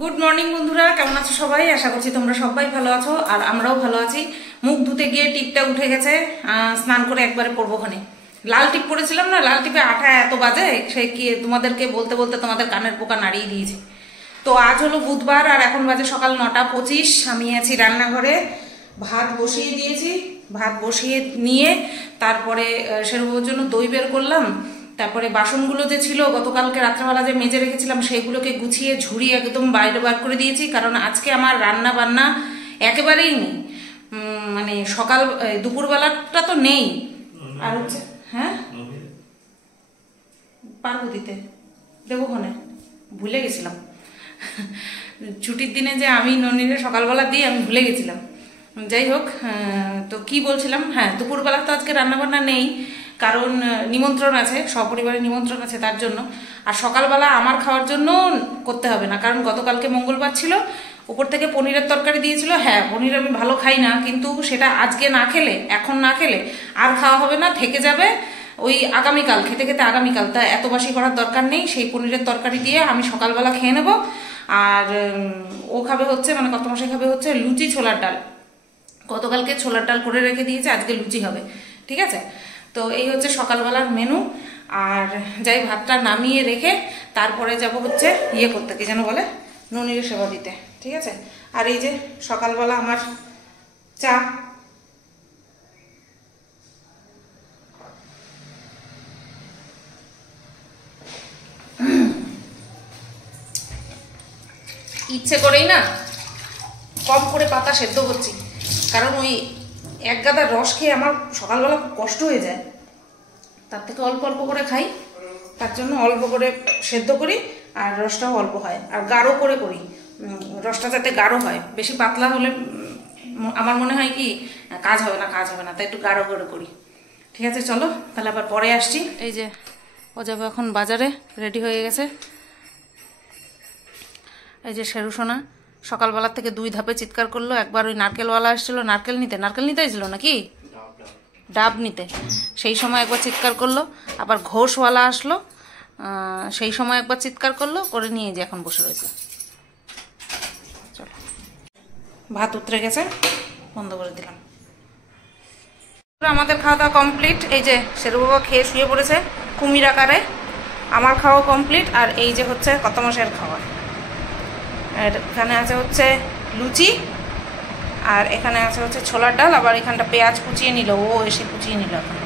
Good morning বন্ধুরা, কেমন আছো সবাই? আশা করছি তোমরা সবাই ভালো আছো আর আমরাও ভালো আছি। মুখ ধুতে গিয়ে টিপটা উঠে গেছে, স্নান করে একবারে পরবো খানে। লাল টিপ পরেছিলাম না, লাল টিপে আঠা এত বাজে সে কি তোমাদেরকে বলতে বলতে তোমাদের কানের পোকা নাড়িয়ে দিয়েছে। তো আজ হলো বুধবার আর এখন বাজে সকাল 9:25। আমি আছি রান্নাঘরে, ভাত বসিয়ে দিয়েছি। ভাত বসিয়ে নিয়ে তারপরে সেরকমের জন্য দই বের করলাম। তারপরে বাসনগুলো যে ছিল গতকালকে রাত্রেবেলা যে মেজে রেখেছিলাম সেগুলোকে গুছিয়ে ঝুড়ি একদম বাইরে বার করে দিয়েছি, কারণ আজকে আমার রান্না বান্না একেবারেই নেই। মানে সকাল দুপুরবেলাটা তো নেই। আর হচ্ছে হ্যাঁ পারবো দিতে, দেবোক্ষণে ভুলে গেছিলাম। ছুটির দিনে যে আমি ননিরে সকালবেলা দিই আমি ভুলে গেছিলাম। যাই হোক, তো কি বলছিলাম, হ্যাঁ দুপুরবেলা তো আজকে রান্নাবান্না নেই, কারণ নিমন্ত্রণ আছে, সপরিবারে নিমন্ত্রণ আছে তার জন্য। আর সকালবেলা আমার খাওয়ার জন্য করতে হবে না, কারণ গতকালকে মঙ্গলবার ছিল, উপর থেকে পনিরের তরকারি দিয়েছিল। হ্যাঁ পনির আমি ভালো খাই না, কিন্তু সেটা আজকে না খেলে, এখন না খেলে আর খাওয়া হবে না, থেকে যাবে ওই আগামীকাল, খেতে খেতে আগামীকাল। তা এত বাসি করার দরকার নেই, সেই পনিরের তরকারি দিয়ে আমি সকালবেলা খেয়ে নেব। আর ও খাবে হচ্ছে, মানে কত মাসে খাবে হচ্ছে লুচি ছোলার ডাল। গতকালকে ছোলার ডাল করে রেখে দিয়েছে, আজকে লুচি হবে, ঠিক আছে। তো এই হচ্ছে সকালবেলার মেনু। আর যাই ভাতটা নামিয়ে রেখে তারপরে যাব হচ্ছে ইয়ে করতে, কি যেন বলে, ননির সেবা দিতে, ঠিক আছে। আর এই যে সকালবেলা আমার চা, ইচ্ছে করেই না কম করে পাতা সেদ্ধ করছি, কারণ ওই এক গাদার রস খেয়ে আমার সকালবেলা খুব কষ্ট হয়ে যায়। তার থেকে অল্প অল্প করে খাই, তার জন্য অল্প করে সেদ্ধ করি, আর রসটাও অল্প হয়, আর গাঢ় করে করি, রসটা যাতে গাঢ় হয়। বেশি পাতলা হলে আমার মনে হয় কি কাজ হবে না, তাই একটু গাঢ় করে করি, ঠিক আছে। চলো তাহলে আবার পরে আসছি। এই যে ও যাবে এখন বাজারে, রেডি হয়ে গেছে। এই যে শেরু সোনা সকালবেলা থেকে 2 ধাপে চিৎকার করলো। একবার ওই নারকেলওয়ালা আসছিল, নারকেল নিতে এসেছিল নাকি, ডাব নিতে, সেই সময় একবার চিৎকার করলো। আবার ঘোষওয়ালা আসলো, সেই সময় একবার চিৎকার করলো, করে নিয়ে যে এখন বসে রয়েছে। চলো, ভাত উতরে গেছে, বন্ধ করে দিলাম। আমাদের খাওয়া দাওয়া কমপ্লিট। এই যে শেরু বাবা খেয়ে শুয়ে পড়েছে কুমির আকারে, আমার খাওয়া কমপ্লিট। আর এই যে হচ্ছে কত মাসের খাওয়া, আর এখানে আছে হচ্ছে লুচি, আর এখানে আছে হচ্ছে ছোলার ডাল। আবার এখানটা পেঁয়াজ কুচিয়ে নিল, ও এসে কুচিয়ে নিল। এখন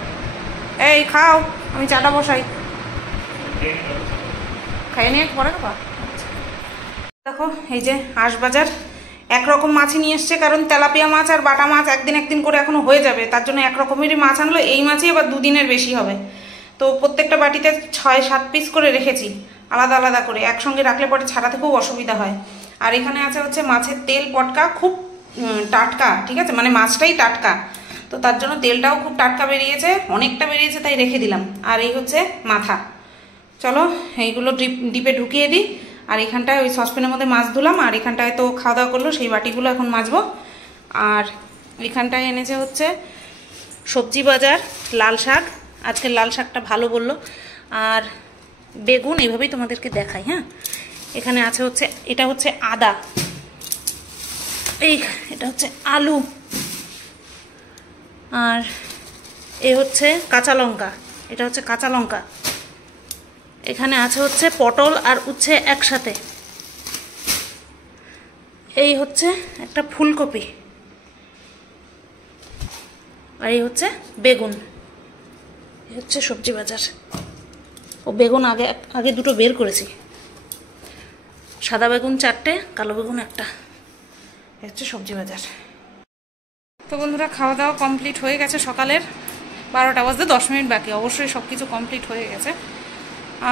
এই খাও, আমি চাটা বসাই, খাইয়ে নিয়ে পরে খাবা। দেখো এই যে হাঁসবাজার একরকম মাছই নিয়ে এসছে, কারণ তেলাপিয়া মাছ আর বাটা মাছ একদিন করে এখনো হয়ে যাবে, তার জন্য একরকমেরই মাছ আনলো। এই মাছই আবার 2 দিনের বেশি হবে। তো প্রত্যেকটা বাটিতে 6-7 পিস করে রেখেছি, আলাদা আলাদা করে, একসঙ্গে রাখলে পরে ছাড়াতে খুব অসুবিধা হয়। আর এখানে আছে হচ্ছে মাছের তেল পটকা, খুব টাটকা, ঠিক আছে, মানে মাছটাই টাটকা, তো তার জন্য তেলটাও খুব টাটকা বেরিয়েছে, অনেকটা বেরিয়েছে, তাই রেখে দিলাম। আর এই হচ্ছে মাথা। চলো এইগুলো ডিপে ঢুকিয়ে দিই। আর এখানটায় ওই সসপ্যানের মধ্যে মাছ ধুলাম, আর এখানটায় তো খাওয়া দাওয়া করলো, সেই বাটিগুলো এখন মাজবো। আর এখানটায় এনেছে হচ্ছে সবজি বাজার, লাল শাক, আজকে লাল শাকটা ভালো বললো, আর বেগুন, এইভাবেই তোমাদেরকে দেখাই। হ্যাঁ এখানে আছে হচ্ছে, এটা হচ্ছে আদা, এটা হচ্ছে আলু, আর হচ্ছে কাঁচা লঙ্কা, এটা হচ্ছে কাঁচা লঙ্কা। এখানে আছে হচ্ছে পটল আর উচ্ছে একসাথে। এই হচ্ছে একটা ফুলকপি, আর এই হচ্ছে বেগুন। এই হচ্ছে সবজি বাজার। ও বেগুন আগে দুটো বের করেছি, সাদা বেগুন 4টে, কালো বেগুন 1টা। এই হচ্ছে সবজি বাজার। তো বন্ধুরা খাওয়া দাওয়া কমপ্লিট হয়ে গেছে, সকালের 12টা বাজতে 10 মিনিট বাকি, অবশ্যই সব কিছু কমপ্লিট হয়ে গেছে।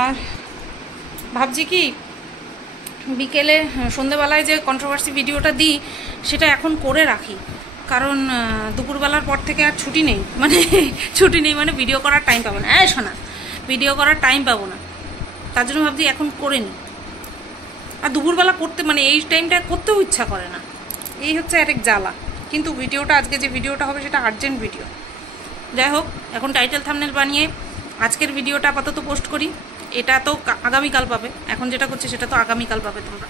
আর ভাবছি কি বিকেলে সন্ধেবেলায় যে কন্ট্রোভার্সি ভিডিওটা দিই সেটা এখন করে রাখি, কারণ দুপুরবেলার পর থেকে আর ছুটি নেই, মানে ভিডিও করার টাইম পাবো না। শোনা, ভিডিও করার টাইম পাবো না, তার জন্য ভাবছি এখন করে নিই। আর দুপুরবেলা করতে, মানে এই টাইমটা করতেও ইচ্ছা করে না, এই হচ্ছে আরেক জ্বালা। কিন্তু ভিডিওটা, আজকে যে ভিডিওটা হবে সেটা আর্জেন্ট ভিডিও। যাই হোক, এখন টাইটেল থাম্বনেল বানিয়ে আজকের ভিডিওটা আপাতত পোস্ট করি। এটা তো আগামীকাল পাবে, এখন যেটা করছি সেটা তো আগামীকাল পাবে তোমরা।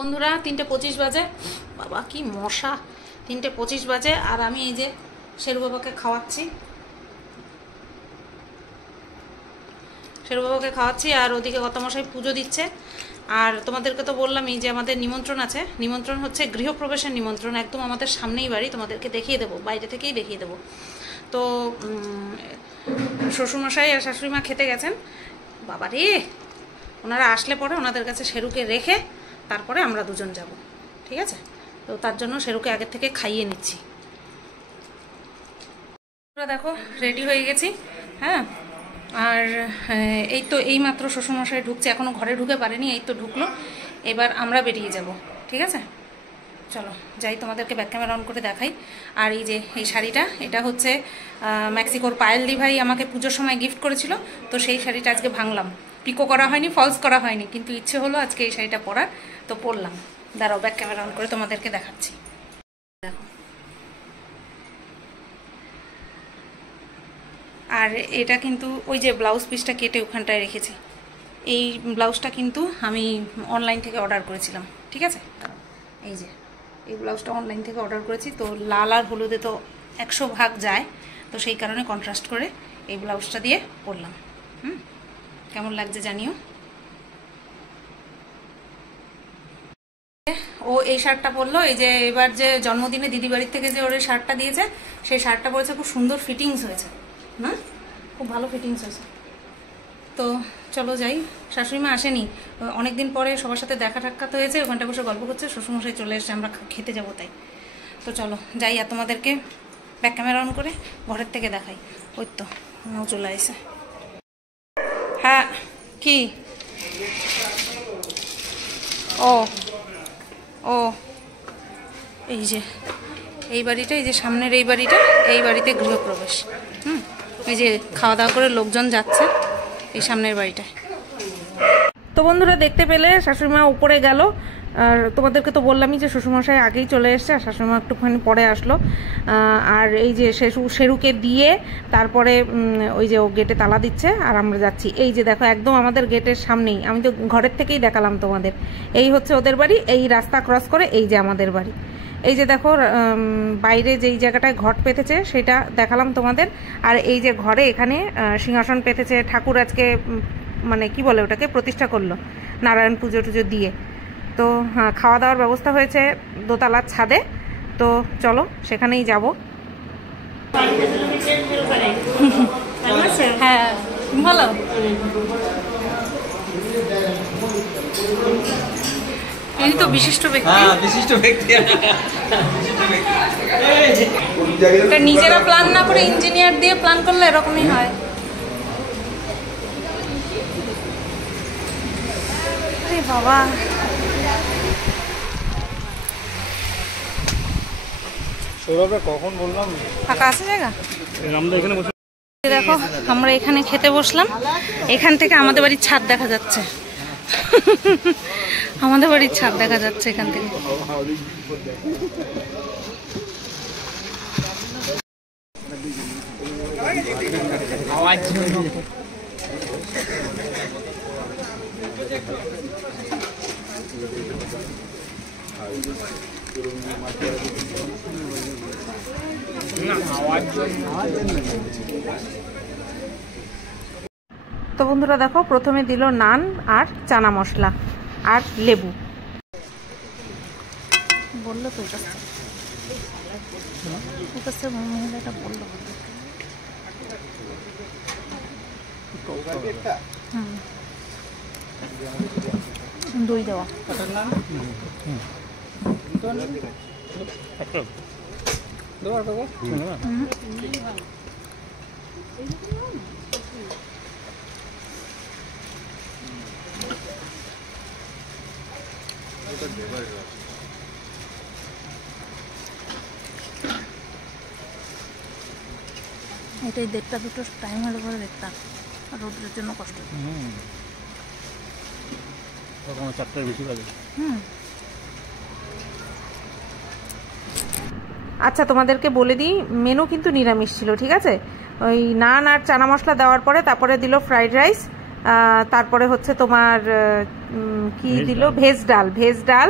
বন্ধুরা 3:25 বাজে, বাবা কি মশা। 3:25 বাজে আর আমি এই যে শেরু বাবাকে খাওয়াচ্ছি, আর ওদিকে গতমশাই পুজো দিচ্ছে। আর তোমাদেরকে তো বললামই যে আমাদের নিমন্ত্রণ আছে। নিমন্ত্রণ হচ্ছে গৃহপ্রবেশের নিমন্ত্রণ, একদম আমাদের সামনেই বাড়ি, তোমাদেরকে দেখিয়ে দেবো, বাইরে থেকেই দেখিয়ে দেবো। তো শ্বশুরমশাই আর শাশুড়িমা খেতে গেছেন। বাবা রে, ওনারা আসলে পরে ওনাদের কাছে শেরুকে রেখে তারপরে আমরা দুজন যাব, ঠিক আছে? তো তার জন্য শেরুকে আগের থেকে খাইয়ে নিচ্ছি। দেখো রেডি হয়ে গেছি, হ্যাঁ। আর এই তো এইমাত্র শ্বশুরমশাই ঢুকছে, এখনও ঘরে ঢুকে পারেনি, এই তো ঢুকলো। এবার আমরা বেরিয়ে যাব, ঠিক আছে? চলো যাই, তোমাদেরকে ব্যাক ক্যামেরা অন করে দেখাই। আর এই যে এই শাড়িটা, এটা হচ্ছে মেক্সিকোর পায়েল দি ভাই আমাকে পুজোর সময় গিফট করেছিল। তো সেই শাড়িটা আজকে ভাঙলাম, পিকো করা হয়নি, ফলস করা হয়নি, কিন্তু ইচ্ছে হলো আজকে এই শাড়িটা পরার, তো পরলাম। দাঁড়াও ব্যাক ক্যামেরা অন করে তোমাদেরকে দেখাচ্ছি। দেখো, আর এটা কিন্তু ওই যে ব্লাউজ পিসটা কেটে ওখানটায় রেখেছি, এই ব্লাউজটা কিন্তু আমি অনলাইন থেকে অর্ডার করেছিলাম, ঠিক আছে? এই যে এই ব্লাউজটা অনলাইন থেকে অর্ডার করেছি। তো লাল আর হলুদে তো 100 ভাগ যায়, তো সেই কারণে কন্ট্রাস্ট করে এই ব্লাউজটা দিয়ে পরলাম। কেমন লাগছে জানিও। ও এই শার্টটা পরলো, এই যে এবার যে জন্মদিনে দিদি বাড়ির থেকে যে ওর শার্টটা দিয়েছে, সেই শার্টটা পরেছে, খুব সুন্দর ফিটিংস হয়েছে না, খুব ভালো ফিটিংস হয়েছে। তো চলো যাই, শাশুড়িমা আসেনি, অনেকদিন পরে সবার সাথে দেখা সাক্ষাৎ হয়েছে, ওখানটা বসে গল্প করছে, শ্বশুরমশাই চলে এসেছে, আমরা খেতে যাবো তাই। তো চলো যাই, আর তোমাদেরকে ব্যাক ক্যামেরা অন করে ঘরের থেকে দেখাই। ওই তো ও চলে আসে। হ্যাঁ কি ও ও এই যে এই বাড়িটা, এই যে সামনের এই বাড়িটা, এই বাড়িতে গৃহপ্রবেশ। এই যে খাওয়া দাওয়া করে লোকজন যাচ্ছে এই সামনের বাড়িটায়। তো বন্ধুরা দেখতে পেলে শাশুড়িমা উপরে গেল, আর তোমাদেরকে তো বললামই যে শ্বশুরমশাই আগেই চলে এসছে, আর শাশুড়িমা একটুখানি পরে আসলো। আর এই যে শেরুকে দিয়ে তারপরে ওই যে ও গেটে তালা দিচ্ছে, আর আমরা যাচ্ছি। এই যে দেখো একদম আমাদের গেটের সামনেই, আমি তো ঘরের থেকেই দেখালাম তোমাদের। এই হচ্ছে ওদের বাড়ি, এই রাস্তা ক্রস করে এই যে আমাদের বাড়ি। এই যে দেখো বাইরে যেই জায়গাটায় ঘট পেতেছে সেটা দেখালাম তোমাদের। আর এই যে ঘরে এখানে সিংহাসন পেতেছে, ঠাকুর আজকে মানে কি বলে ওটাকে প্রতিষ্ঠা করলো নারায়ণ পুজো টুজো দিয়ে। তো খাওয়া দাওয়ার ব্যবস্থা হয়েছে দোতলার ছাদে, তো চলো সেখানেই যাব। হ্যাঁ ভালো, এই তো বিশিষ্ট ব্যক্তি, নিজেরা প্ল্যান না করে ইঞ্জিনিয়ার দিয়ে প্ল্যান করলে এরকমই হয়। আরে বাবা, কখন বললাম ফাঁকা আছে জায়গা? দেখো আমরা এখানে খেতে বসলাম, এখান থেকে আমাদের বাড়ির ছাদ দেখা যাচ্ছে। আমাদের বাড়ির ছাদ দেখা যাচ্ছে এখান থেকে। তো বন্ধুরা দেখো প্রথমে দিল নান আর চানা মশলা আর লেবু, বললো তো মহিলাটা বললো। দই দেওয়া, এটাই 1:30-2টো টাইম হলে পরে দেখতাম, আর রোদের জন্য কষ্ট। 4টার বেশি বাজে। আচ্ছা তোমাদেরকে বলে দিই, মেনু কিন্তু নিরামিষ ছিল, ঠিক আছে? ওই নান আর চানা মশলা দেওয়ার পরে তারপরে দিল ফ্রাইড রাইস, তারপরে হচ্ছে তোমার কি দিল, ভেজ ডাল,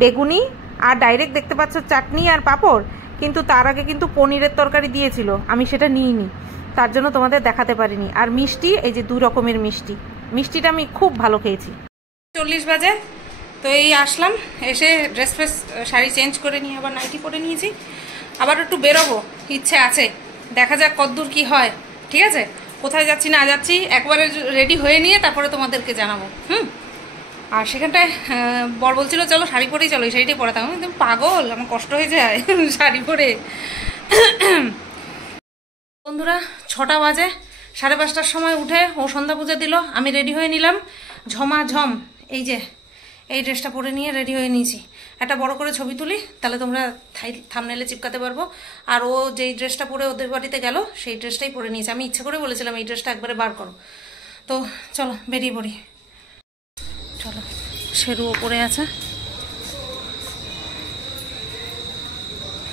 বেগুনি, আর ডাইরেক্ট দেখতে পাচ্ছ চাটনি আর পাঁপড়। কিন্তু তার আগে কিন্তু পনিরের তরকারি দিয়েছিল, আমি সেটা নিইনি, তার জন্য তোমাদের দেখাতে পারিনি। আর মিষ্টি, এই যে 2 রকমের মিষ্টিটা আমি খুব ভালো খেয়েছি। 40 বাজে, তো এই আসলাম, এসে ড্রেস ফ্রেস শাড়ি চেঞ্জ করে নিয়ে আবার নাইটি পরে নিয়েছি। আবার একটু বেরোবো ইচ্ছে আছে, দেখা যাক কতদূর কি হয়। ঠিক আছে, কোথায় যাচ্ছি না যাচ্ছি একবারে রেডি হয়ে নিয়ে তারপরে তোমাদেরকে জানাবো। আর সেখানটায় বর বলছিল চলো শাড়ি পরেই চলো, এই শাড়িটাই পরাতাম। একদম পাগল, আমার কষ্ট হয়ে যায় শাড়ি পরে। বন্ধুরা 6টা বাজে, 5:30টার সময় উঠে ও সন্ধ্যা পুজো দিল, আমি রেডি হয়ে নিলাম ঝমাঝম। এই যে এই ড্রেসটা পরে নিয়ে রেডি হয়ে নিয়েছি। একটা বড় করে ছবি তুলি, তাহলে তোমরা থাম্বনেলে চিপকাতে পারবো। আর ও যেই ড্রেসটা পরে ওদের বাড়িতে গেল সেই ড্রেসটাই পরে নিয়েছে। আমি ইচ্ছে করে বলেছিলাম এই ড্রেসটা একবারে বার করো। তো চলো বেরিয়ে পড়ি। চলো, শেরুও পরে আছে,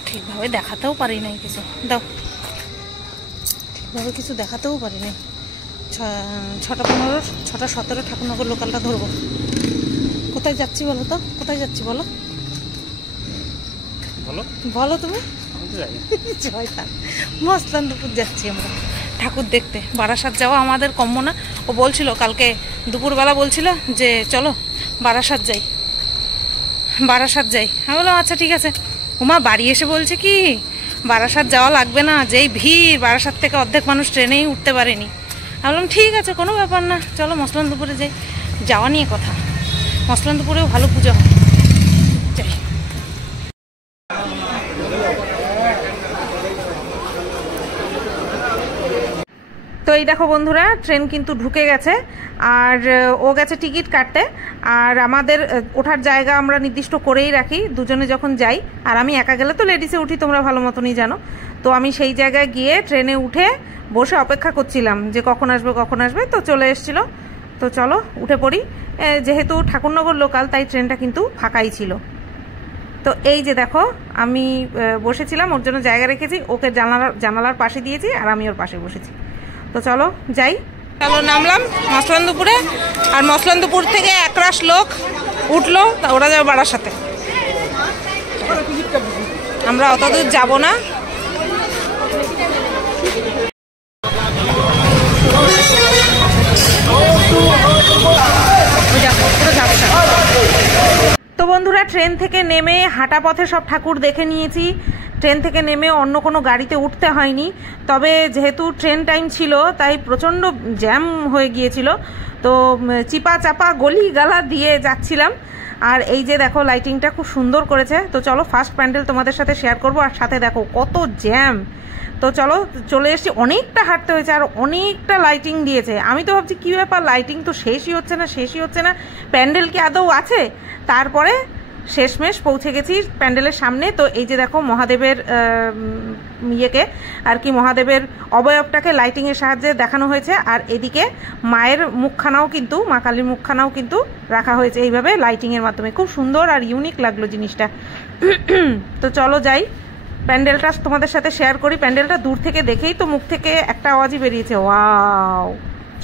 ঠিকভাবে দেখাতেও পারি নাই কিছু, দাও ঠিকভাবে কিছু দেখাতেও পারি নাই। 6টা 15, 6টা 17 ঠাকুরনগর লোকালটা ধরবো। কোথায় যাচ্ছি বলো তো, কোথায় যাচ্ছি বলো, বলো তুমি। মসলানপুর যাচ্ছি আমরা ঠাকুর দেখতে। বারাসাত যাওয়া আমাদের কম্য না। ও বলছিল কালকে দুপুরবেলা, বলছিল যে চলো বারাসাত যাই। আমি বললাম আচ্ছা ঠিক আছে। ওমা বাড়ি এসে বলছে কি বারাসাত যাওয়া লাগবে না, যেই ভিড়, বারাসাত থেকে অর্ধেক মানুষ ট্রেনেই উঠতে পারেনি। আমি বললাম ঠিক আছে, কোনো ব্যাপার না, চলো মসলানপুরে যাই। যাওয়া নিয়ে কথা, মসলানপুরেও ভালো পুজো হয়, যাই। তো এই দেখো বন্ধুরা, ট্রেন কিন্তু ঢুকে গেছে, আর ও গেছে টিকিট কাটতে। আর আমাদের ওঠার জায়গা আমরা নির্দিষ্ট করেই রাখি দুজনে যখন যাই। আর আমি একা গেলে তো লেডিসে উঠি, তোমরা ভালো মতনই জানো। তো আমি সেই জায়গায় গিয়ে ট্রেনে উঠে বসে অপেক্ষা করছিলাম যে কখন আসবে। তো চলে এসেছিল। তো চলো উঠে পড়ি। যেহেতু ঠাকুরনগর লোকাল, তাই ট্রেনটা কিন্তু ফাঁকাই ছিল। তো এই যে দেখো, আমি বসেছিলাম, ওর জন্য জায়গা রেখেছি, ওকে জানালার পাশে দিয়েছি, আর আমি ওর পাশে বসেছি। তো চলো যাই। চলো নামলাম মসলানপুরে, আর মসলানপুর থেকে একরাশ লোক উঠলো, ওরা যাবে বারাসাতে। আমরা অত দূর যাবো না। তো বন্ধুরা ট্রেন থেকে নেমে হাঁটা পথে সব ঠাকুর দেখে নিয়েছি। ট্রেন থেকে নেমে অন্য কোনো গাড়িতে উঠতে হয়নি। তবে যেহেতু ট্রেন টাইম ছিল, তাই প্রচণ্ড জ্যাম হয়ে গিয়েছিল। তো চিপা চাপা গলি গালা দিয়ে যাচ্ছিলাম। আর এই যে দেখো লাইটিংটা খুব সুন্দর করেছে। তো চলো ফার্স্ট প্যান্ডেল তোমাদের সাথে শেয়ার করব। আর সাথে দেখো কত জ্যাম। তো চলো চলে এসেছি, অনেকটা হাঁটতে হয়েছে, আর অনেকটা লাইটিং দিয়েছে। আমি তো ভাবছি কী ব্যাপার, লাইটিং তো শেষই হচ্ছে না, প্যান্ডেল কি আদৌ আছে? তারপরে শেষমেশ পৌঁছে গেছি প্যান্ডেলের সামনে। তো এই যে দেখো মহাদেবের ইয়েকে আর কি, মহাদেবের অবয়বটাকে লাইটিংয়ের সাহায্যে দেখানো হয়েছে। আর এদিকে মায়ের মুখখানাও কিন্তু, মা কালীর মুখখানাও কিন্তু রাখা হয়েছে এইভাবে লাইটিংয়ের মাধ্যমে। খুব সুন্দর আর ইউনিক লাগলো জিনিসটা। তো চলো যাই, প্যান্ডেলটা তোমাদের সাথে শেয়ার করি। প্যান্ডেলটা দূর থেকে দেখেই তো মুখ থেকে একটা আওয়াজই বেরিয়েছে, ওয়াও।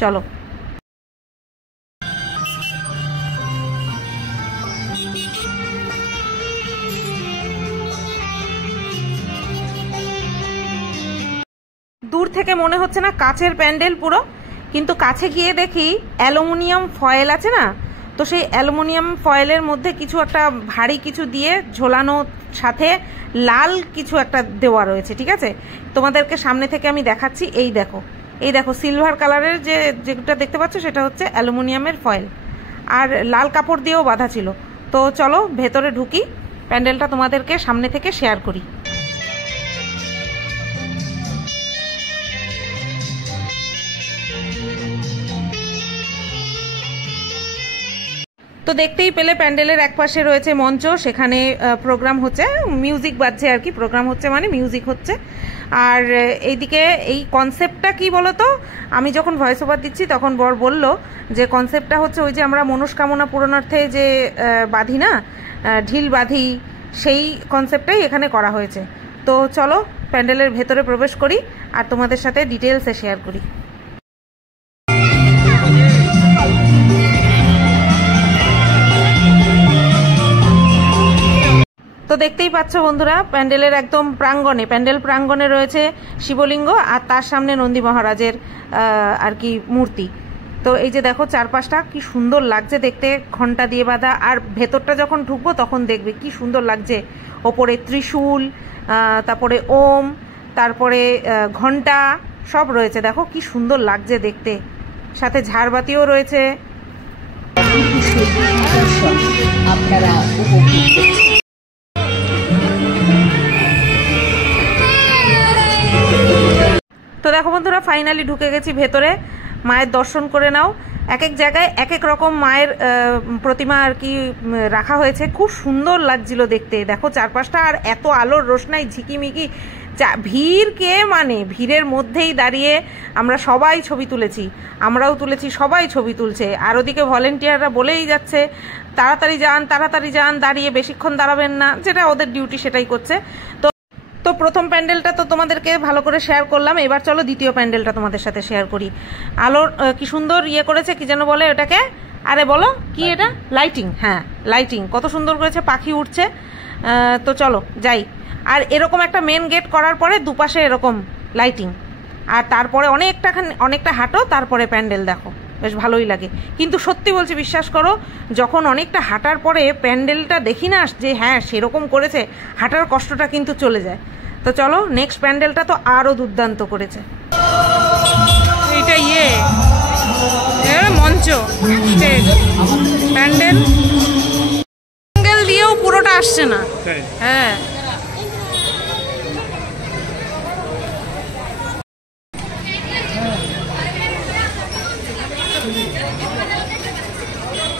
চলো দূর থেকে মনে হচ্ছে না কাচের প্যান্ডেল পুরো, কিন্তু কাছে গিয়ে দেখি অ্যালুমিনিয়াম ফয়েল আছে না, তো সেই অ্যালুমিনিয়াম ফয়েলের মধ্যে কিছু একটা ভারী কিছু দিয়ে ঝোলানো, সাথে লাল কিছু একটা দেওয়া রয়েছে। ঠিক আছে, তোমাদেরকে সামনে থেকে আমি দেখাচ্ছি। এই দেখো সিলভার কালারের যেটা দেখতে পাচ্ছ, সেটা হচ্ছে অ্যালুমিনিয়ামের ফয়েল, আর লাল কাপড় দিয়েও বাঁধা ছিল। তো চলো ভেতরে ঢুকি, প্যান্ডেলটা তোমাদেরকে সামনে থেকে শেয়ার করি। তো দেখতেই পেলে প্যান্ডেলের একপাশে রয়েছে মঞ্চ, সেখানে প্রোগ্রাম হচ্ছে, মিউজিক বাজছে আর কি। প্রোগ্রাম হচ্ছে মানে মিউজিক হচ্ছে। আর এইদিকে এই কনসেপ্টটা কি বলতো, আমি যখন ভয়েস ওভার দিচ্ছি তখন বর বলল যে কনসেপ্টটা হচ্ছে ওই যে আমরা মনস্কামনা পূরণার্থে যে বাঁধি না, ঢিল বাঁধি, সেই কনসেপ্টটাই এখানে করা হয়েছে। তো চলো প্যান্ডেলের ভেতরে প্রবেশ করি আর তোমাদের সাথে ডিটেলসে শেয়ার করি। তো দেখতেই পাচ্ছ বন্ধুরা, প্যান্ডেলের একদম প্রাঙ্গণে, প্যান্ডেল প্রাঙ্গণে রয়েছে শিবলিঙ্গ আর তার সামনে নন্দী মহারাজের আর কি মূর্তি। তো এই যে দেখো চারপাশটা কি সুন্দর লাগছে দেখতে, ঘন্টা দিয়ে বাঁধা। আর ভেতরটা যখন ঢুকবো তখন দেখবে কি সুন্দর লাগছে, ওপরে ত্রিশূল, তারপরে ওম, তারপরে ঘন্টা সব রয়েছে, দেখো কি সুন্দর লাগছে দেখতে, সাথে ঝাড়বাতিও রয়েছে। আপনারা উপভোগ করছেন। তো দেখো বন্ধুরা, ফাইনালি ঢুকে গেছি ভেতরে। মায়ের দর্শন করে নাও। এক এক জায়গায় এক এক রকম মায়ের প্রতিমা আর কি রাখা হয়েছে, খুব সুন্দর লাগছিল দেখতে। দেখো চারপাশটা, আর এত আলোর রোশনাই ঝিকিমিকি, ভিড় কে মানে, ভিড়ের মধ্যেই দাঁড়িয়ে আমরা সবাই ছবি তুলেছি, আমরাও তুলেছি, সবাই ছবি তুলছে। আর ওদিকে ভলেন্টিয়াররা বলেই যাচ্ছে তাড়াতাড়ি যান, তাড়াতাড়ি যান, দাঁড়িয়ে বেশিক্ষণ দাঁড়াবেন না, যেটা ওদের ডিউটি সেটাই করছে। তো প্রথম প্যান্ডেলটা তো তোমাদেরকে ভালো করে শেয়ার করলাম, এবার চলো দ্বিতীয় প্যান্ডেলটা তোমাদের সাথে শেয়ার করি। আলোর কি সুন্দর ইয়ে করেছে, কি যেন বলে ওটাকে, আরে বলো কি এটা, লাইটিং, হ্যাঁ লাইটিং কত সুন্দর করেছে, পাখি উঠছে। তো চলো যাই। আর এরকম একটা মেন গেট করার পরে দুপাশে এরকম লাইটিং, আর তারপরে অনেকটা হাঁটো, তারপরে প্যান্ডেল দেখো, বেশ ভালোই লাগে। কিন্তু সত্যি বলছি, বিশ্বাস করো, যখন অনেকটা হাঁটার পরে প্যান্ডেলটা দেখি না যে হ্যাঁ সেরকম করেছে, হাঁটার কষ্টটা কিন্তু চলে যায়। তো চলো, নেক্সট প্যান্ডেলটা তো আরো দুর্দান্ত করেছে। এটা মঞ্চ, স্টেজ, প্যান্ডেল দিয়েও পুরোটা আসছে না। হ্যাঁ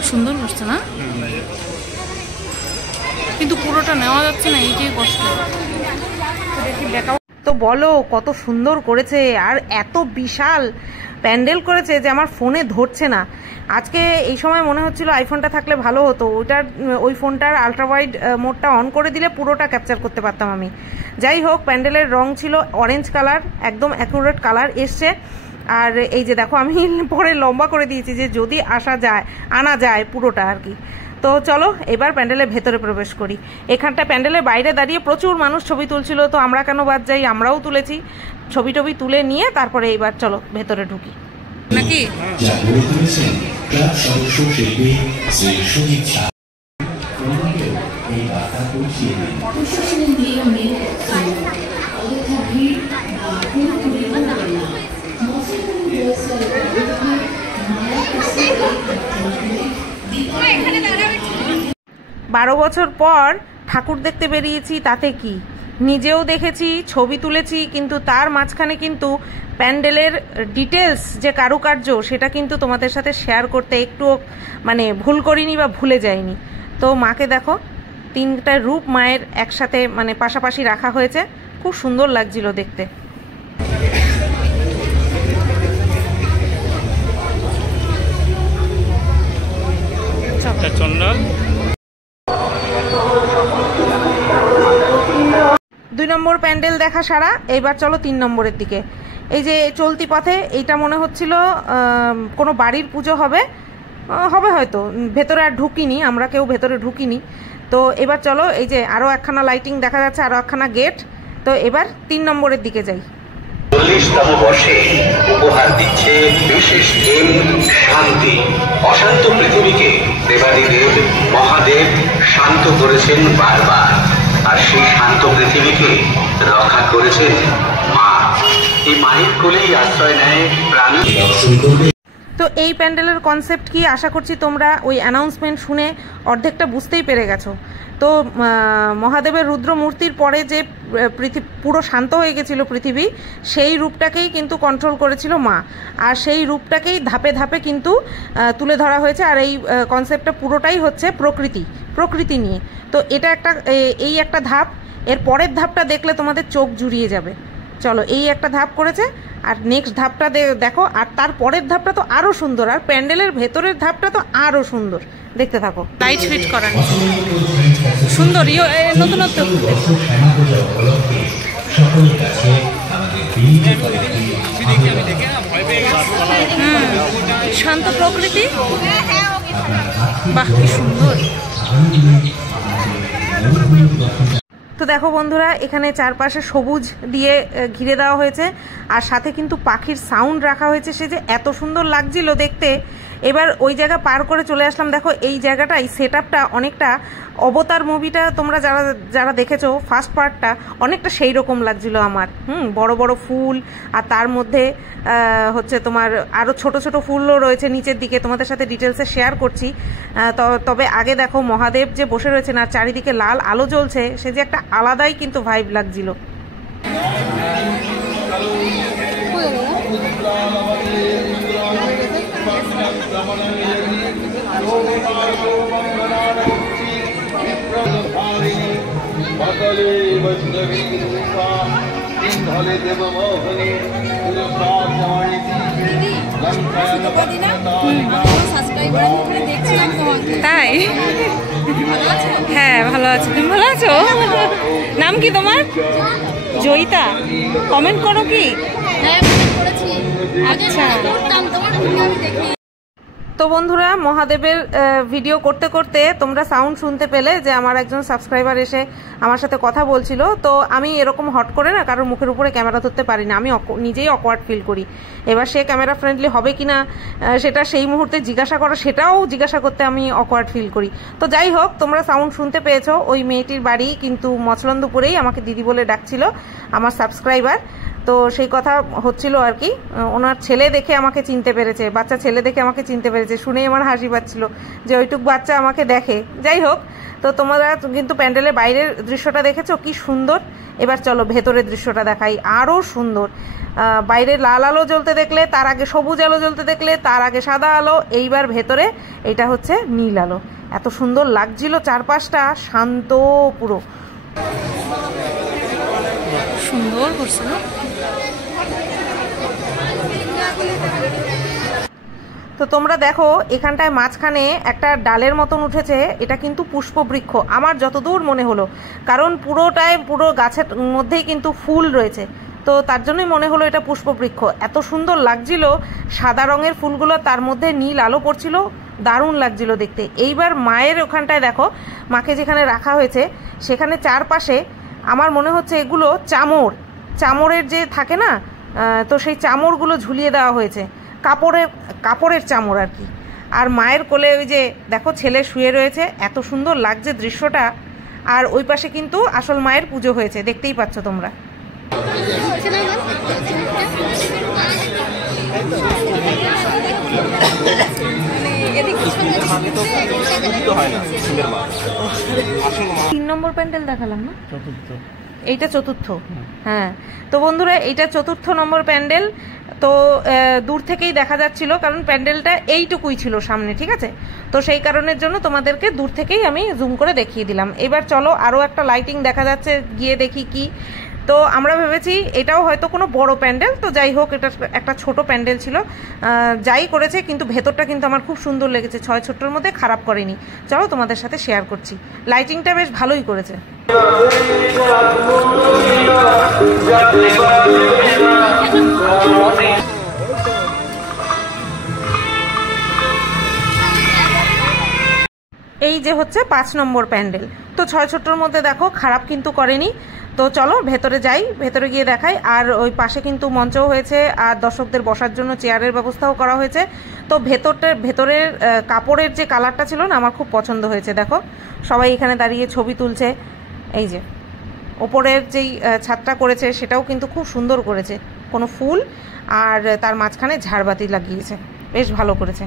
সুন্দর করছে না, কিন্তু পুরোটা নেওয়া যাচ্ছে না, এইটাই কষ্ট। তো বলো কত সুন্দর করেছে, আর এত বিশাল প্যান্ডেল করেছে যে আমার ফোনে ধরছে না। আজকে এই সময় মনে হচ্ছিল আইফোনটা থাকলে ভালো হতো, ওই ফোনটার আলট্রাওয়াইড মোডটা অন করে দিলে পুরোটা ক্যাপচার করতে পারতাম আমি। যাই হোক, প্যান্ডেলের রং ছিল অরেঞ্জ কালার, একদম অ্যাকুরেট কালার এসছে। আর এই যে দেখো, আমি পরে লম্বা করে দিয়েছি যে যদি আনা যায় পুরোটা আর কি। তো চলো এবার প্যান্ডেলের ভেতরে প্রবেশ করি। এখানটা প্যান্ডেলের বাইরে দাঁড়িয়ে প্রচুর মানুষ ছবি তুলছিল, তো আমরা কেন বাদ যাই, আমরাও তুলেছি ছবি টবি তুলে নিয়ে তারপরে এইবার চলো ভেতরে ঢুকি নাকি। বারো বছর পর ঠাকুর দেখতে বেরিয়েছি, তাতে কি, নিজেও দেখেছি, ছবি তুলেছি, কিন্তু তার মাঝখানে কিন্তু প্যান্ডেলের ডিটেলস যে কারুকার্য সেটা কিন্তু তোমাদের সাথে শেয়ার করতে একটু মানে ভুল করিনি বা ভুলে যাইনি। তো মাকে দেখো, তিনটা রূপ মায়ের একসাথে মানে পাশাপাশি রাখা হয়েছে, খুব সুন্দর লাগছিল দেখতে। দুই নম্বর প্যান্ডেল দেখা সারা, এইবার চলো 3 নম্বরের দিকে। এই যে চলতি পথে এইটা মনে হচ্ছিল কোনো বাড়ির পুজো হবে হয়তো, ভেতরে আর ঢুকিনি, আমরা কেউ ভেতরে ঢুকিনি। তো এবার চলো, এই যে আরো একখানা লাইটিং দেখা যাচ্ছে, আরো একখানা গেট। তো এবার 3 নম্বরের দিকে যাই। 40তম বর্ষে উপহার দিচ্ছে বিশেষ থিম শান্তি। অশান্ত পৃথিবীকে দেবাদিদেব মহাদেব শান্ত করেছেন বারবার, আর সেই শান্ত পৃথিবীকে রক্ষা করেছেন মা। এই মায়ের কোলেই আশ্রয় নেয় প্রাণী। তো এই প্যান্ডেলের কনসেপ্ট কি, আশা করছি তোমরা ওই অ্যানাউন্সমেন্ট শুনে অর্ধেকটা বুঝতেই পেরে গেছো। তো মহাদেবের রুদ্র মূর্তির পরে যে পুরো শান্ত হয়ে গেছিল পৃথিবী, সেই রূপটাকেই কিন্তু কন্ট্রোল করেছিল মা, আর সেই রূপটাকেই ধাপে ধাপে কিন্তু তুলে ধরা হয়েছে। আর এই কনসেপ্টটা পুরোটাই হচ্ছে প্রকৃতি নিয়ে। তো এটা এই একটা ধাপ, এর পরের ধাপটা দেখলে তোমাদের চোখ জুড়িয়ে যাবে। চলো, এই একটা ধাপ করেছে, আর নেক্সট ধাপটা দেখো, আর তার পরের ধাপটা তো আরো সুন্দর, আর প্যান্ডেলের ভেতরের ধাপটা তো আরো সুন্দর, দেখতে থাকো। লাইট ফিট করা সুন্দর, নতুনত্ব। শান্ত প্রকৃতি, বাহ কি সুন্দর। তো দেখো বন্ধুরা, এখানে চারপাশে সবুজ দিয়ে ঘিরে দেওয়া হয়েছে, আর সাথে কিন্তু পাখির সাউন্ড রাখা হয়েছে, সে যে এত সুন্দর লাগছিল দেখতে। এবার ওই জায়গা পার করে চলে আসলাম। দেখো এই জায়গাটাই সেট আপটা অনেকটা অবতার মুভিটা তোমরা যারা যারা দেখেছো ফার্স্ট পার্টটা, অনেকটা সেই রকম লাগছিল আমার। বড় বড় ফুল, আর তার মধ্যে হচ্ছে তোমার আরও ছোট ছোট ফুলও রয়েছে নিচের দিকে, তোমাদের সাথে ডিটেলসে শেয়ার করছি। তবে আগে দেখো মহাদেব যে বসে রয়েছেন আর চারিদিকে লাল আলো জ্বলছে, সে যে একটা আলাদাই কিন্তু ভাইব লাগছিল। তাই? হ্যাঁ ভালো আছি, তুমি ভালো আছো? নাম কি তোমার? জয়িতা। কমেন্ট করো কি? আচ্ছা। তো বন্ধুরা, মহাদেবের ভিডিও করতে করতে তোমরা সাউন্ড শুনতে পেলে যে আমার একজন সাবস্ক্রাইবার এসে আমার সাথে কথা বলছিল। তো আমি এরকম হট করে না কারোর মুখের উপরে ক্যামেরা ধরতে পারি না, আমি নিজেই অকওয়ার্ড ফিল করি। এবার সে ক্যামেরা ফ্রেন্ডলি হবে কিনা সেটা সেই মুহূর্তে জিজ্ঞাসা করা, সেটাও জিজ্ঞাসা করতে আমি অকওয়ার্ড ফিল করি। তো যাই হোক, তোমরা সাউন্ড শুনতে পেয়েছো। ওই মেয়েটির বাড়ি কিন্তু মচলন্দপুরেই, আমাকে দিদি বলে ডাকছিল আমার সাবস্ক্রাইবার। তো সেই কথা হচ্ছিল আর কি। ওনার ছেলে দেখে আমাকে চিনতে পেরেছে, বাচ্চা ছেলে দেখে আমাকে চিনতে পেরেছে, শুনেই আমার হাসি পাচ্ছিল যে ওইটুক বাচ্চা আমাকে দেখে। যাই হোক, তো তোমরা কিন্তু প্যান্ডেলের বাইরের দৃশ্যটা দেখেছো কি সুন্দর। এবার চলো ভেতরের দৃশ্যটা দেখাই, আরও সুন্দর। বাইরে লাল আলো জ্বলতে দেখলে, তার আগে সবুজ আলো জ্বলতে দেখলে, তার আগে সাদা আলো, এইবার ভেতরে এটা হচ্ছে নীল আলো। এত সুন্দর লাগছিল, চারপাশটা শান্ত, পুরো সুন্দর করছে না? তো তোমরা দেখো এখানটায় মাঝখানে একটা ডালের মতন উঠেছে, এটা কিন্তু পুষ্পবৃক্ষ আমার যতদূর মনে হলো, কারণ পুরো গাছের মধ্যেই কিন্তু ফুল রয়েছে, তো তার জন্যই মনে হলো এটা পুষ্পবৃক্ষ। এত সুন্দর লাগছিল, সাদা রঙের ফুলগুলো, তার মধ্যে নীল আলো পড়ছিল, দারুণ লাগছিল দেখতে। এইবার মায়ের ওখানটায় দেখো, মাকে যেখানে রাখা হয়েছে সেখানে চারপাশে আমার মনে হচ্ছে এগুলো চামড়ের যে থাকে না, তো সেই চামড়গুলো ঝুলিয়ে দেওয়া হয়েছে, কাপড়ের চামড় আর কি। আর মায়ের কোলে ওই যে দেখো ছেলে শুয়ে রয়েছে, এত সুন্দর লাগছে দৃশ্যটা। আর ওই পাশে কিন্তু আসল মায়ের পুজো হয়েছে, দেখতেই পাচ্ছ তোমরা। তিন নম্বর প্যান্ডেল দেখালাম না, এইটা চতুর্থ। হ্যাঁ, তো বন্ধুরা এইটা চতুর্থ নম্বর প্যান্ডেল। তো দূর থেকেই দেখা যাচ্ছিল, কারণ প্যান্ডেলটা এইটুকুই ছিল সামনে, ঠিক আছে? তো সেই কারণের জন্য তোমাদেরকে দূর থেকেই আমি জুম করে দেখিয়ে দিলাম। এবার চলো, আরও একটা লাইটিং দেখা যাচ্ছে, গিয়ে দেখি কি। তো আমরা ভেবেছি এটাও হয়তো কোনো বড় প্যান্ডেল, তো যাই হোক এটা একটা ছোট প্যান্ডেল ছিল। যাই করেছে, কিন্তু ভেতরটা কিন্তু আমার খুব সুন্দর লেগেছে, 6 ছোট্টর মধ্যে খারাপ করেনি। চলো তোমাদের সাথে শেয়ার করছি, লাইটিংটা বেশ ভালোই করেছে। এই যে হচ্ছে 5 নম্বর প্যান্ডেল। তো 6 ছোট্টর মধ্যে দেখো খারাপ কিন্তু করেনি। তো চলো ভেতরে যাই, ভেতরে গিয়ে দেখাই। আর ওই পাশে কিন্তু মঞ্চও হয়েছে, আর দর্শকদের বসার জন্য চেয়ারের ব্যবস্থাও করা হয়েছে। তো ভেতরের কাপড়ের যে কালারটা ছিল না, আমার খুব পছন্দ হয়েছে। দেখো সবাই এখানে দাঁড়িয়ে ছবি তুলছে। এই যে ওপরের যেই ছাদটা করেছে সেটাও কিন্তু খুব সুন্দর করেছে, কোনো ফুল আর তার মাঝখানে ঝাড়বাতি লাগিয়েছে, বেশ ভালো করেছে।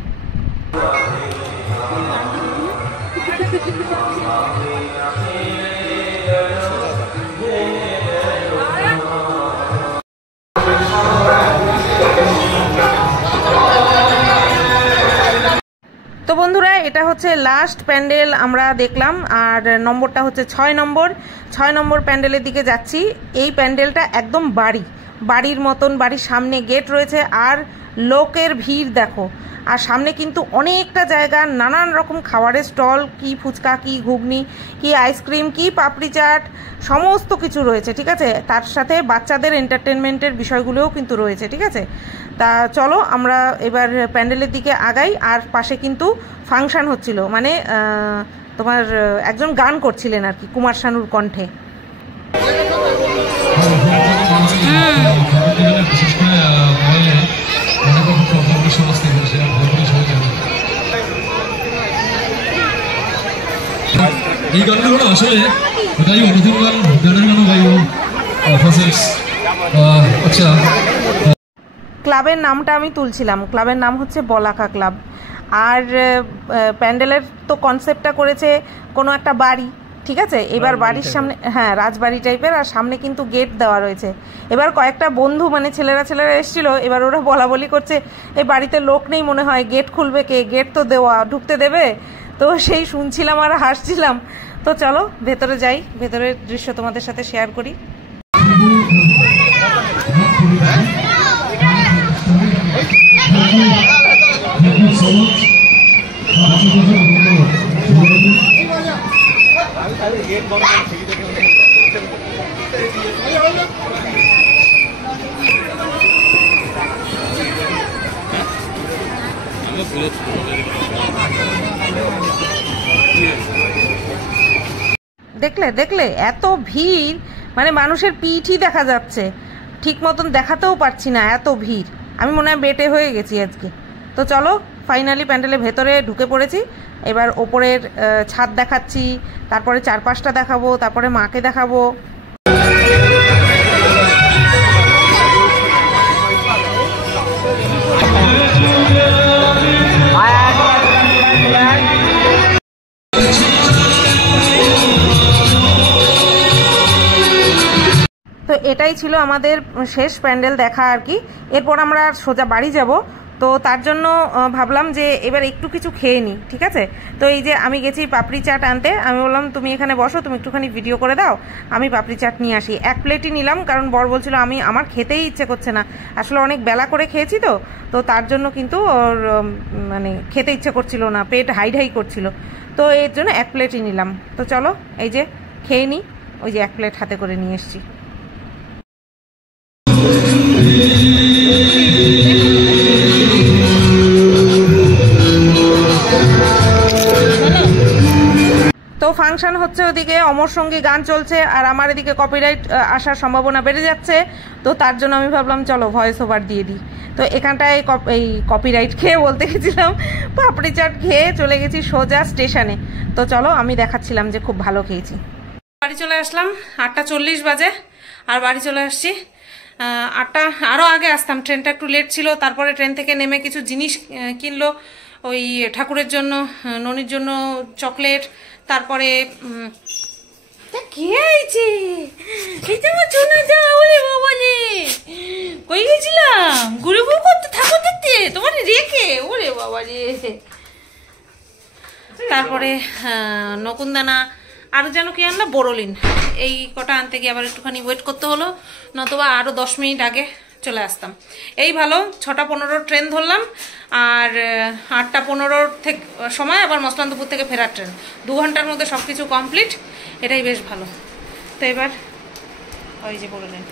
তো বন্ধুরা, এটা হচ্ছে লাস্ট প্যান্ডেল আমরা দেখলাম, আর নম্বরটা হচ্ছে 6 নম্বর। 6 নম্বর প্যান্ডেলের দিকে যাচ্ছি। এই প্যান্ডেলটা একদম বাড়ির মতন, বাড়ির সামনে গেট রয়েছে, আর লোকের ভিড় দেখো। আর সামনে কিন্তু অনেকটা জায়গা, নানান রকম খাবারের স্টল, কি ফুচকা, কি ঘুগনি, কি আইসক্রিম, কি পাপড়ি চাট, সমস্ত কিছু রয়েছে, ঠিক আছে? তার সাথে বাচ্চাদের এন্টারটেনমেন্টের বিষয়গুলোও কিন্তু রয়েছে, ঠিক আছে? তা চলো আমরা এবার প্যান্ডেলের দিকে আগাই। আর পাশে কিন্তু ফাংশন হচ্ছিল, মানে তোমার একজন গান করছিলেন আর কি, কুমার শানুর কণ্ঠে। এই গানগুলো আসলে এটাই নতুন গান, গানের গানও গাইব। আচ্ছা, ক্লাবের নামটা আমি তুলছিলাম, ক্লাবের নাম হচ্ছে বলাকা ক্লাব। আর প্যান্ডেলের তো কনসেপ্টটা করেছে কোনো একটা বাড়ি, ঠিক আছে। এবার বাড়ির সামনে, হ্যাঁ রাজবাড়ি টাইপের, আর সামনে কিন্তু গেট দেওয়া রয়েছে। এবার কয়েকটা বন্ধু মানে ছেলেরা এসেছিল, এবার ওরা বলা বলি করছে এই বাড়িতে লোক নেই মনে হয়, গেট খুলবে কে, গেট তো দেওয়া, ঢুকতে দেবে? তো সেই শুনছিলাম আর হাসছিলাম। তো চলো ভেতরে যাই, ভেতরের দৃশ্য তোমাদের সাথে শেয়ার করি। দেখলে দেখলে এত ভিড়, মানে মানুষের পিঠই দেখা যাচ্ছে, ঠিক মতন দেখাতেও পারছি না, এত ভিড়। আমি মনে হয় বেটে হয়ে গেছি আজকে। তো চলো ফাইনালি প্যান্ডেলের ভেতরে ঢুকে পড়েছি। এবার ওপরের ছাদ দেখাচ্ছি, তারপরে চারপাশটা দেখাবো, তারপরে মাকে দেখাবো। তো এটাই ছিল আমাদের শেষ প্যান্ডেল দেখা আর কি। এরপর আমরা সোজা বাড়ি যাব। তো তার জন্য ভাবলাম যে এবার একটু কিছু খেয়ে নিই, ঠিক আছে। তো এই যে আমি গেছি পাপড়ি চাট আনতে, আমি বললাম তুমি এখানে বসো, তুমি একটুখানি ভিডিও করে দাও, আমি পাপড়ি চাট নিয়ে আসি। 1 প্লেটই নিলাম, কারণ বর বলছিল আমার খেতেই ইচ্ছে করছে না, আসলে অনেক বেলা করে খেয়েছি তো তার জন্য কিন্তু ওর মানে খেতে ইচ্ছে করছিল না, পেট হাই করছিল, তো এর জন্য 1 প্লেটই নিলাম। তো চলো এই যে খেয়ে নিই, ওই যে 1 প্লেট হাতে করে নিয়ে এসছি। তো ফাংশন হচ্ছে, ওদিকে অমর সঙ্গী গান চলছে, আর আমার এদিকে কপিরাইট আসার সম্ভাবনা বেড়ে যাচ্ছে। তো তার জন্য আমি ভাবলাম চলো ভয়েস ওভার দিয়ে দিই। তো এখানটায় এই কপিরাইট খেয়ে বলতে গেছিলাম, পাপড়ি চাট খেয়ে চলে গেছি সোজা স্টেশনে। তো চলো আমি দেখাচ্ছিলাম যে খুব ভালো খেয়েছি। বাড়ি চলে আসলাম, 8:40 বাজে, আর বাড়ি চলে আসছি 8টা, আরও আগে আসতাম, ট্রেনটা একটু লেট ছিল। তারপরে ট্রেন থেকে নেমে কিছু জিনিস কিনলো, ওই ঠাকুরের জন্য, ননির জন্য চকলেট, তারপরে কই গেছিলাম ঘুরে ঘুরে করতে ঠাকুর দেখতে, তোমার রেখে ওরে বাবা রে। তারপরে নকুনদানা, আরও যেন কি আনলাম, বোরোলিন, এই কটা আনতে গিয়ে আবার একটুখানি ওয়েট করতে হলো, নতুবা আরও 10 মিনিট আগে চলে আসতাম। এই ভালো 6:15 ট্রেন ধরলাম, আর 8:15 থেকে সময় আবার মসলান্তপুর থেকে ফেরার ট্রেন, 2 ঘন্টার মধ্যে সব কিছু কমপ্লিট, এটাই বেশ ভালো। তো এবার ওই যে বোরোলিন,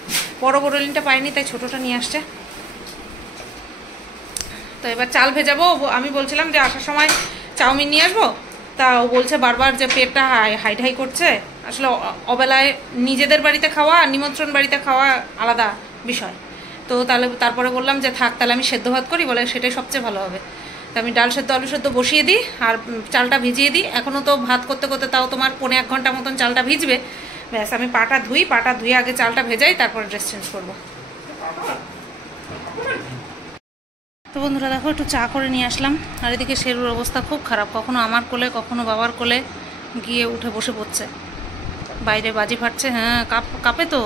বড় বোরোলিনটা পাইনি তাই ছোটোটা নিয়ে আসছে। তো এবার চাল ভেজাবো, আমি বলছিলাম যে আসার সময় চাউমিন নিয়ে আসবো, তা ও বলছে বারবার যে পেটটা হাই করছে। আসলে অবেলায় নিজেদের বাড়িতে খাওয়া আর নিমন্ত্রণ বাড়িতে খাওয়া আলাদা বিষয়। তো তারপরে বললাম যে থাক, তাহলে আমি সেদ্ধ ভাত করি, বলে সেটাই সবচেয়ে ভালো হবে। তো আমি ডাল সেদ্ধ আলু সেদ্ধ বসিয়ে দিই আর চালটা ভিজিয়ে দিই। এখনও তো ভাত করতে করতে তাও তোমার 1.25 ঘন্টা মতন চালটা ভিজবে। ব্যাস আমি পাটা ধুয়ে আগে চালটা ভেজাই, তারপরে ড্রেস চেঞ্জ করবো। তো বন্ধুরা দেখো, একটু চা করে নিয়ে আসলাম। আর এদিকে শেরুর অবস্থা খুব খারাপ, কখনো আমার কোলে কখনো বাবার কোলে গিয়ে উঠে বসে পড়ছে, বাইরে বাজি ফাটছে। হ্যাঁ কাঁপে তো,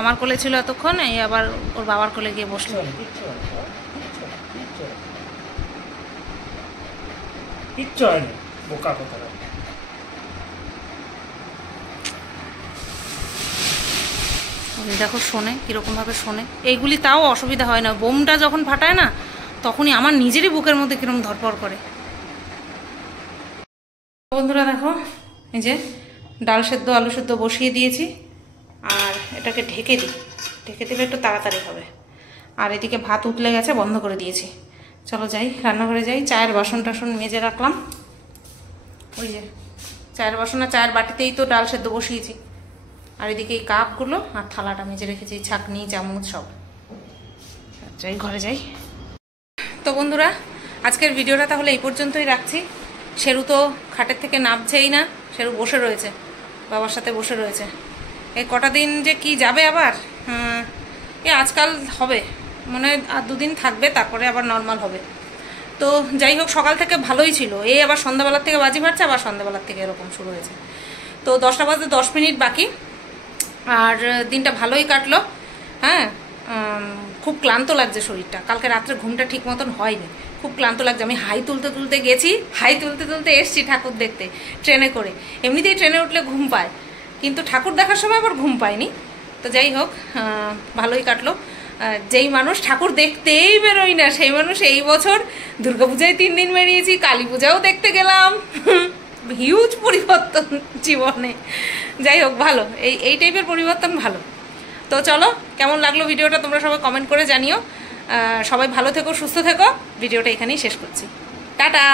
আমার কোলে ছিল এতক্ষণ, এই আবার ওর বাবার কোলে গিয়ে বসলো। দেখো শোনে কীরকমভাবে শোনে, এইগুলি তাও অসুবিধা হয় না, বোমটা যখন ফাটায় না তখনই আমার নিজেরই বুকের মধ্যে কিরকম ধরপড় করে। বন্ধুরা দেখো, এই যে ডাল সেদ্ধ আলু সেদ্ধ বসিয়ে দিয়েছি, আর এটাকে ঢেকে দিলে একটু তাড়াতাড়ি হবে। আর এদিকে ভাত উতলে গেছে, বন্ধ করে দিয়েছি। চলো যাই রান্নাঘরে যাই, চায়ের বাসন টাসন মেজে রাখলাম, ওই যে চায়ের বাসনা, চায়ের বাটিতেই তো ডাল সেদ্ধ বসিয়েছি। আর এদিকে এই কাপগুলো আর থালাটা মেজে রেখেছি, ছাঁকনি চামচ সব। যাই ঘরে যাই। তো বন্ধুরা, আজকের ভিডিওটা তাহলে এই পর্যন্তই রাখছি। শেরু তো খাটের থেকে নামছেই না, শেরু বসে রয়েছে, বাবার সাথে বসে রয়েছে। এই কটা দিন যে কি যাবে আবার, এ আজকাল হবে মনে হয়, আর 2 দিন থাকবে, তারপরে আবার নর্মাল হবে। তো যাই হোক, সকাল থেকে ভালোই ছিল, এই আবার সন্ধ্যাবেলার থেকে বাজি ফাটছে, আবার সন্ধ্যাবেলার থেকে এরকম শুরু হয়েছে। তো 10টা বাজতে 10 মিনিট বাকি, আর দিনটা ভালোই কাটলো। হ্যাঁ, খুব ক্লান্ত লাগছে শরীরটা, কালকে রাত্রে ঘুমটা ঠিক মতন হয়নি, খুব ক্লান্ত লাগছে। আমি হাই তুলতে তুলতে গেছি, হাই তুলতে তুলতে এসছি ঠাকুর দেখতে ট্রেনে করে। এমনিতেই ট্রেনে উঠলে ঘুম পায়, কিন্তু ঠাকুর দেখার সময় আবার ঘুম পায়নি। তো যাই হোক, ভালোই কাটলো। যেই মানুষ ঠাকুর দেখতেই বেরোই না, সেই মানুষ এই বছর দুর্গাপূজায় 3 দিন বেরিয়েছি, কালী পূজাও দেখতে গেলাম। হিউজ পরিবর্তন জীবনে। যাই হোক, ভালো, এই টাইপের পরিবর্তন ভালো। তো চলো, কেমন লাগলো ভিডিওটা তোমরা সবাই কমেন্ট করে জানিও। সবাই ভালো থেকো, সুস্থ থেকো। ভিডিওটা এখানেই শেষ করছি। টাটা।